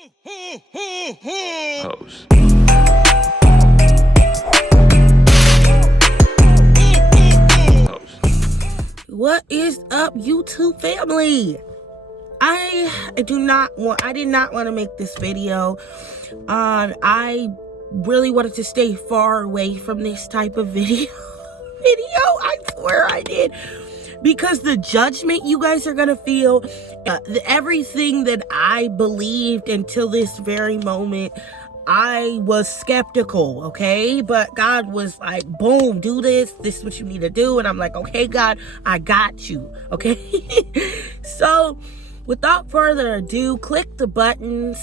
Hoes. What is up, YouTube family? I did not want to make this video. I really wanted to stay far away from this type of video. I swear I did. Because the judgment you guys are gonna feel, everything that I believed until this very moment, I was skeptical, okay? But God was like, boom, do this. This is what you need to do. And I'm like, okay, God, I got you, okay? So, without further ado, click the buttons.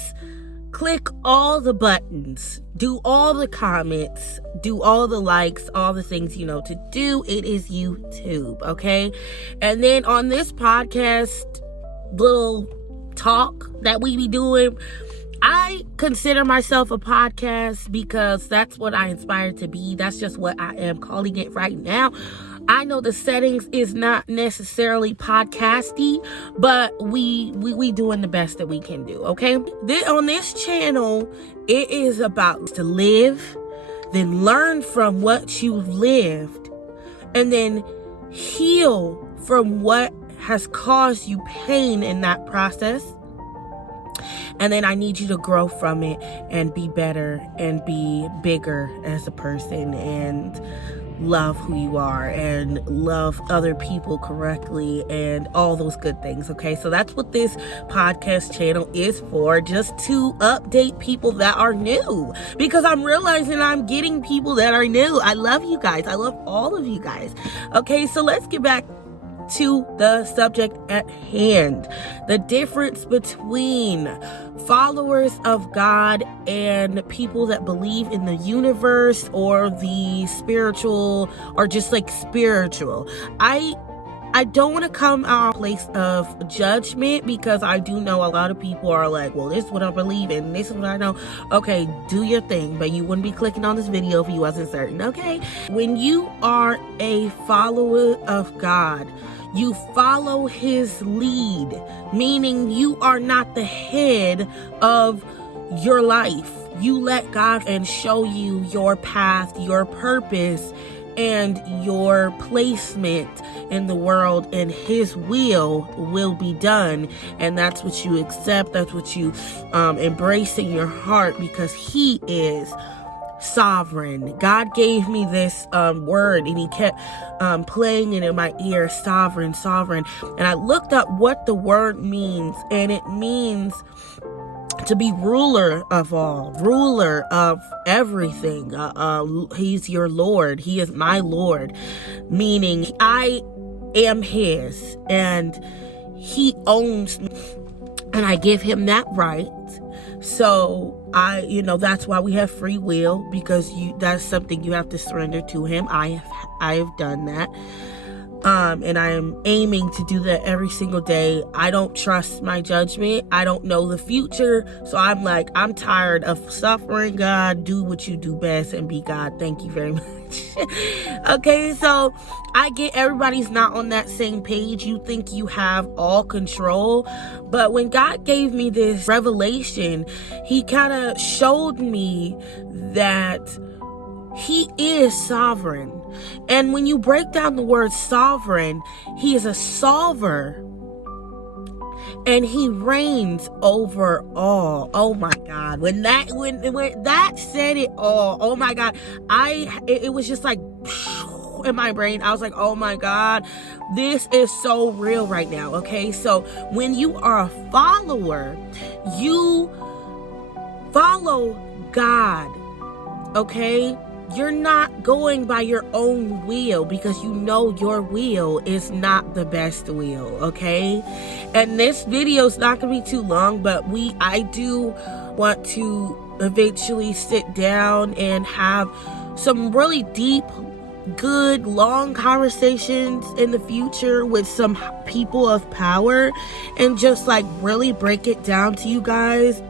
Click all the buttons. Do all the comments. Do all the likes. All the things you know to do. It is YouTube, okay? And then on this podcast, little talk that we be doing, I consider myself a podcast because that's what I inspire to be. That's just what I am calling it right now. I know the settings is not necessarily podcasty, but we doing the best that we can do, okay? On this channel, it is about to live, then learn from what you've lived, and then heal from what has caused you pain in that process. And then I need you to grow from it and be better and be bigger as a person and love who you are and love other people correctly and all those good things, okay? So that's what this podcast channel is for, just to update people that are new, because I'm realizing I'm getting people that are new. I love you guys. I love all of you guys. Okay, so let's get back to the subject at hand. The difference between followers of God and people that believe in the universe or the spiritual, or just like spiritual. I don't want to come out of a place of judgment, because I do know a lot of people are like, well, this is what I believe in, this is what I know. Okay, do your thing, but you wouldn't be clicking on this video if you wasn't certain, okay? When you are a follower of God, you follow his lead, meaning you are not the head of your life. You let God and show you your path, your purpose, and your placement in the world, and his will be done. And that's what you accept. That's what you embrace in your heart, because he is sovereign. God gave me this word, and he kept playing it in my ear, sovereign. And I looked up what the word means, and it means to be ruler of all, ruler of everything. He's your Lord. He is my Lord, meaning I am his and he owns me, and I give him that right. So that's why we have free will, because that's something you have to surrender to him. I have done that. And I am aiming to do that every single day. I don't trust my judgment. I don't know the future. So I'm like, I'm tired of suffering. God, do what you do best and be God. Thank you very much. Okay, so I get everybody's not on that same page. You think you have all control. But when God gave me this revelation, he kind of showed me that he is sovereign. And when you break down the word sovereign, he is a solver, and he reigns over all. Oh my God. When that said it all, oh my God, it was just like in my brain. I was like, oh my God, this is so real right now. Okay, so when you are a follower, you follow God. Okay, you're not going by your own will, because you know your will is not the best will, okay? And this video is not going to be too long, but I do want to eventually sit down and have some really deep, good, long conversations in the future with some people of power, and just like really break it down to you guys.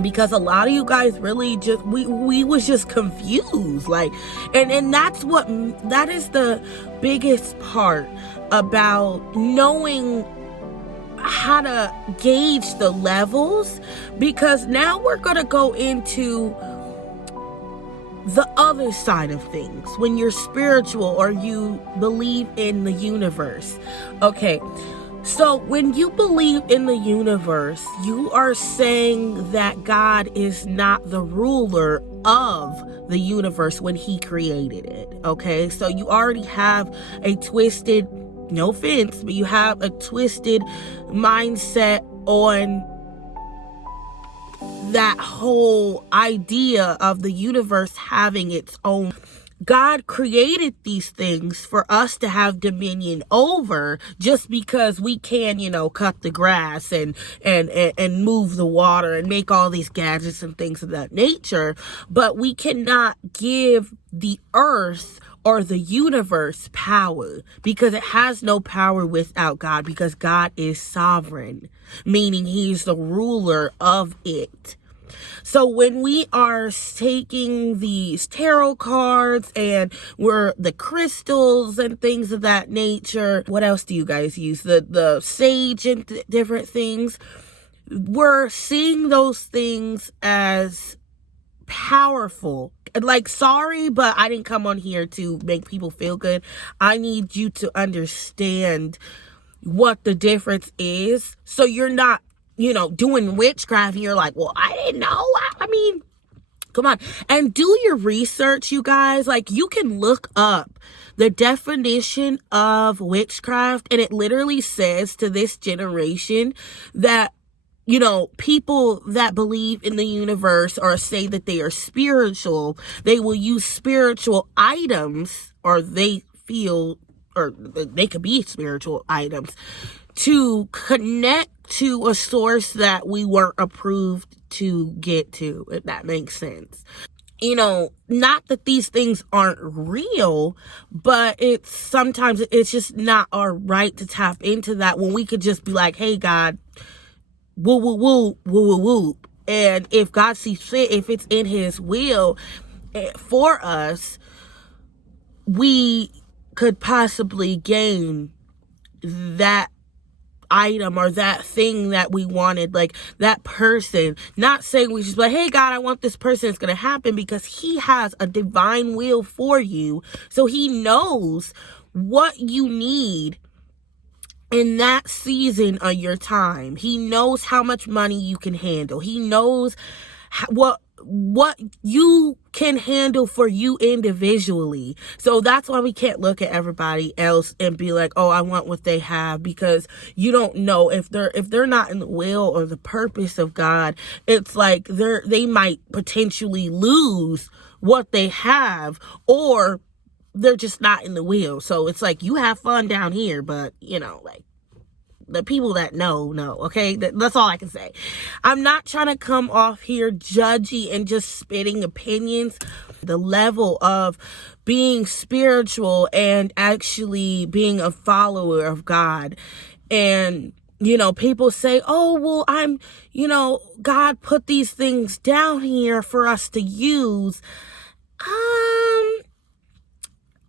Because a lot of you guys really just, we was just confused, like, and that is the biggest part about knowing how to gauge the levels, because now we're going to go into the other side of things when you're spiritual or you believe in the universe. Okay, so when you believe in the universe, you are saying that God is not the ruler of the universe when he created it. Okay, so you already have a twisted, no offense, but you have a twisted mindset on that whole idea of the universe having its own. God created these things for us to have dominion over, just because we can, cut the grass and move the water and make all these gadgets and things of that nature. But we cannot give the earth or the universe power, because it has no power without God, because God is sovereign, meaning he's the ruler of it. So when we are taking these tarot cards and we're the crystals and things of that nature, what else do you guys use? The sage and different things. We're seeing those things as powerful. Like, sorry, but I didn't come on here to make people feel good. I need you to understand what the difference is, so you're not doing witchcraft and you're like, well, I didn't know. I mean, come on. And do your research, you guys. Like, you can look up the definition of witchcraft, and it literally says to this generation that, people that believe in the universe or say that they are spiritual, they will use spiritual items, or they feel, or they could be spiritual items, to connect to a source that we weren't approved to get to, if that makes sense. Not that these things aren't real, but sometimes it's just not our right to tap into that, when we could just be like, hey, God, woo, woo, woo, woo, woo, woo. And if God sees fit, if it's in his will for us, we could possibly gain that item or that thing that we wanted, like that person. Not saying we just like, hey, God, I want this person. It's going to happen, because he has a divine will for you. So he knows what you need in that season of your time. He knows how much money you can handle. He knows what you can handle for you individually. So that's why we can't look at everybody else and be like, oh, I want what they have, because you don't know if they're not in the will or the purpose of God. It's like they might potentially lose what they have, or they're just not in the will. So it's like, you have fun down here, but like, the people that know, okay? That's all I can say. I'm not trying to come off here judgy and just spitting opinions. The level of being spiritual and actually being a follower of God. And, people say, oh, well, God put these things down here for us to use.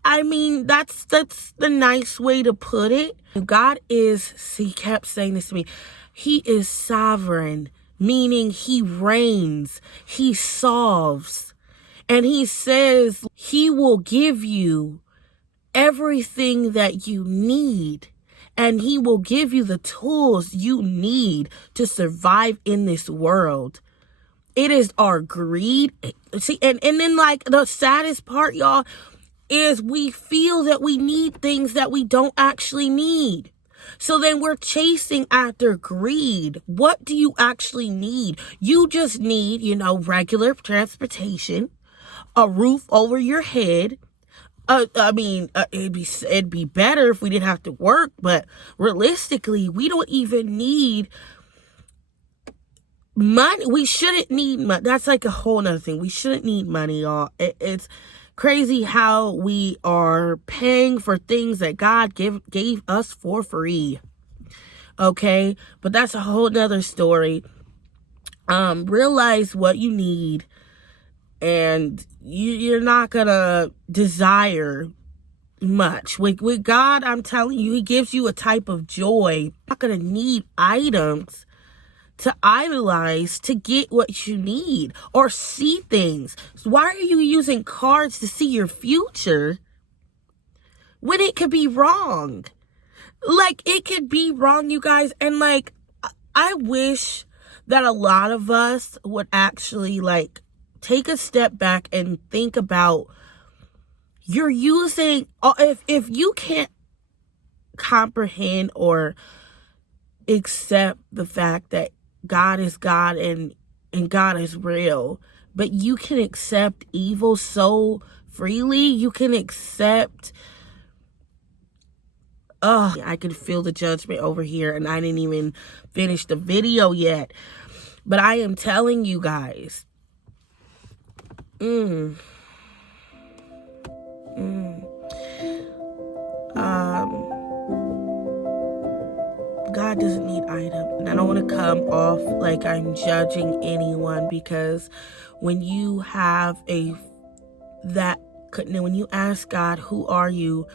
I mean, that's the nice way to put it. God he kept saying this to me, he is sovereign, meaning he reigns, he solves. And he says he will give you everything that you need. And he will give you the tools you need to survive in this world. It is our greed. See, and then like the saddest part, y'all, is we feel that we need things that we don't actually need. So then we're chasing after greed. What do you actually need? You just need, regular transportation, a roof over your head. It'd be better if we didn't have to work, but realistically, we don't even need money. We shouldn't need money. That's like a whole nother thing. We shouldn't need money, y'all. It's crazy how we are paying for things that God gave us for free. Okay, but that's a whole nother story. Realize what you need, and you're not gonna desire much. With God, I'm telling you, he gives you a type of joy. You're not going to need items to idolize to get what you need or see things. So why are you using cards to see your future when it could be wrong? Like, it could be wrong, you guys. And like, I wish that a lot of us would actually like take a step back and think about, you're using, if you can't comprehend or accept the fact that God is God and God is real, but you can accept evil so freely, you can accept, I can feel the judgment over here, and I didn't even finish the video yet, but I am telling you guys, God doesn't need items. And I don't want to come off like I'm judging anyone, because when you have when you ask God, who are you?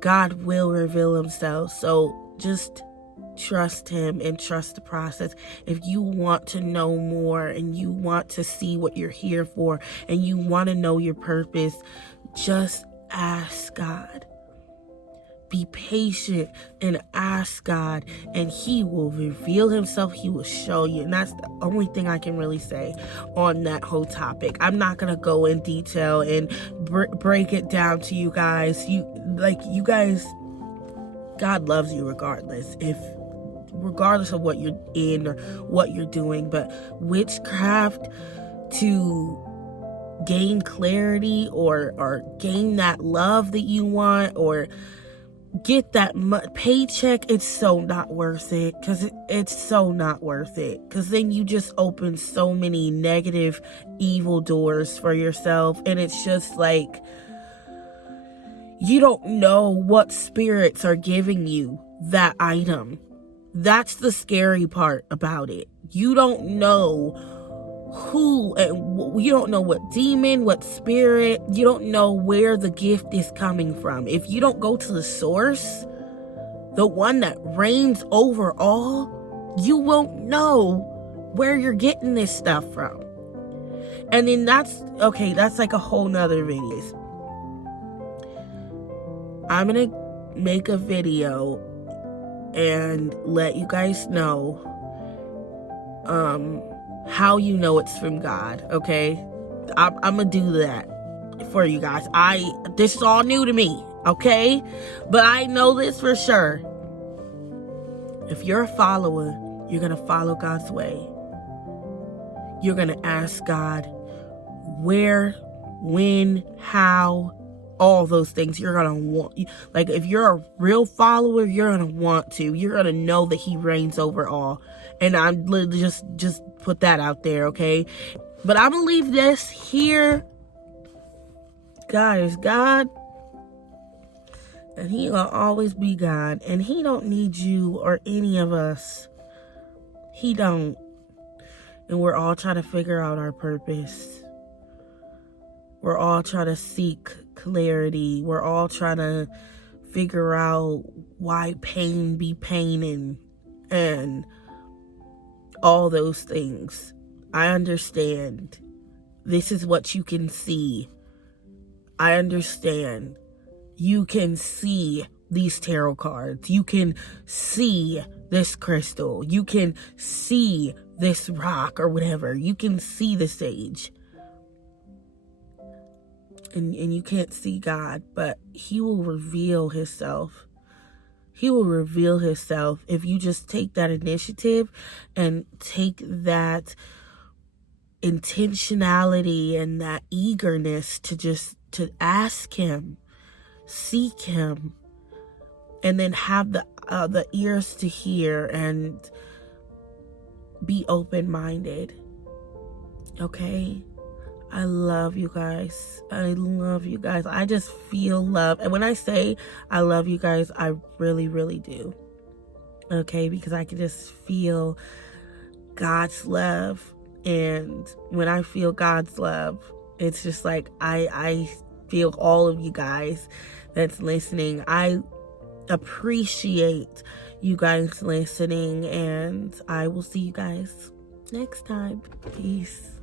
God will reveal himself. So just trust him and trust the process. If you want to know more and you want to see what you're here for and you want to know your purpose, just ask God. Be patient and ask God, and he will reveal himself. He will show you. And that's the only thing I can really say on that whole topic. I'm not going to go in detail and break it down to you guys. You guys, God loves you regardless of what you're in or what you're doing. But witchcraft to gain clarity or gain that love that you want or get that paycheck, it's so not worth it. Because it's so not worth it. Because then you just open so many negative, evil doors for yourself. And it's just like, you don't know what spirits are giving you that item. That's the scary part about it. You don't know who, and you don't know what demon, what spirit, you don't know where the gift is coming from. If you don't go to the source, the one that reigns over all, you won't know where you're getting this stuff from. And then that's like a whole nother video. I'm gonna make a video and let you guys know how you know it's from God, okay? I'm gonna do that for you guys. This is all new to me, okay? But I know this for sure. If you're a follower, you're gonna follow God's way. You're gonna ask God where, when, how, all those things. You're gonna want, like, if you're a real follower, you're gonna want to. You're gonna know that he reigns over all. And I'm literally just put that out there, okay? But I'm gonna leave this here. God is God, and he will always be God, and he don't need you or any of us. He don't. And we're all trying to figure out our purpose. We're all trying to seek clarity. We're all trying to figure out why pain be paining and all those things. I understand. This is what you can see. I understand. You can see these tarot cards. You can see this crystal. You can see this rock or whatever. You can see the sage. And you can't see God, but he will reveal himself. He will reveal himself if you just take that initiative and take that intentionality and that eagerness to ask him, seek him, and then have the ears to hear and be open-minded. Okay? I love you guys. I love you guys. I just feel love. And when I say I love you guys, I really, really do. Okay? Because I can just feel God's love. And when I feel God's love, it's just like I feel all of you guys that's listening. I appreciate you guys listening, and I will see you guys next time. Peace.